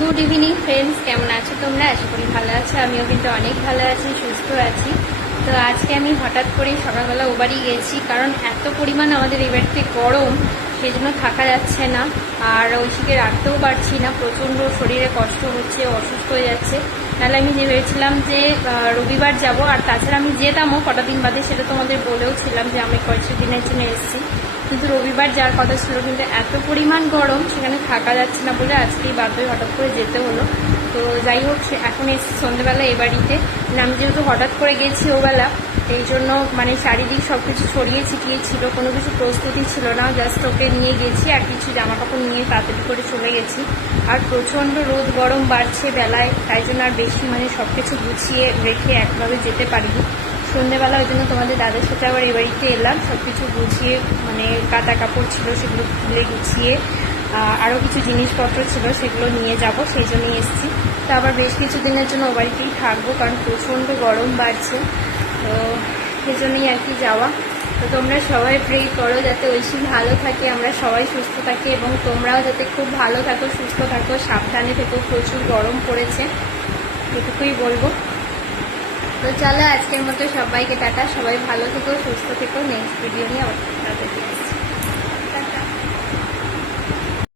Good evening friends, কেমন আছো তোমরা? আশা করি ভালো আছো। আমিও কিন্তু অনেক ভালো আছি, সুস্থ আছি। তো আজকে আমি হঠাৎ করেই সকালবেলা ও বাড়ি গেছি, কারণ এত পরিমাণ আমাদের এই বাড়িতে গরম, সেই জন্য থাকা যাচ্ছে না। আর ঐশীকে রাখতেও পারছি না, প্রচণ্ড শরীরে কষ্ট হচ্ছে, অসুস্থ হয়ে যাচ্ছে। তাহলে আমি ভেবেছিলাম যে রবিবার যাব, আর তাছাড়া আমি যেতামও কটা দিন বাদে, সেটা তোমাদের বলেও ছিলাম যে আমি কয়েকটা দিনের জন্য এসেছি। কিন্তু রবিবার যাওয়ার কথা ছিল, কিন্তু এত পরিমাণ গরম সেখানে থাকা যাচ্ছে না বলে আজকেই বাধ্য হয়ে হঠাৎ করে যেতে হলো। তো যাই হোক, এখন এসেছি সন্ধ্যেবেলা এই বাড়িতে। আমি যেহেতু হঠাৎ করে গেছি ওবেলা, এই জন্য মানে চারিদিক সব কিছু ছড়িয়ে ছিটিয়ে ছিল, কোনো কিছু প্রস্তুতি ছিল না। জাস্ট ওকে নিয়ে গেছি আর কিছু জামা কাপড় নিয়ে তাড়াতাড়ি করে চলে গেছি। আর প্রচণ্ড রোদ গরম বাড়ছে বেলায়, তাই জন্য আর বেশি মানে সব কিছু গুছিয়ে রেখে একভাবে যেতে পারিনি। সন্ধ্যেবেলা ওই জন্য তোমাদের দাদার সাথে আবার এই বাড়িতে এলাম, সব কিছু গুছিয়ে, মানে কাটা কাপড় ছিল সেগুলো তুলে গুছিয়ে, আরও কিছু জিনিসপত্র ছিল সেগুলো নিয়ে যাব, সেই জন্যই এসেছি। তো আবার বেশ কিছু দিনের জন্য ও বাড়িতেই থাকবো, কারণ প্রচণ্ড গরম বাড়ছে। তো সেই জন্যই আর কি যাওয়া। তো তোমরা সবাই প্রে করো যাতে ঐশী ভালো থাকে, আমরা সবাই সুস্থ থাকি, এবং তোমরাও যাতে খুব ভালো থাকো, সুস্থ থাকো, সাবধানে থেকো। প্রচুর গরম পড়েছে, এটুকুই বলবো। তো চলো, আজকের মতো সবাইকে টাটা। সবাই ভালো থেকো, সুস্থ থেকো। নেক্সট ভিডিও নিয়ে আবার তাড়াতাড়ি আসছি।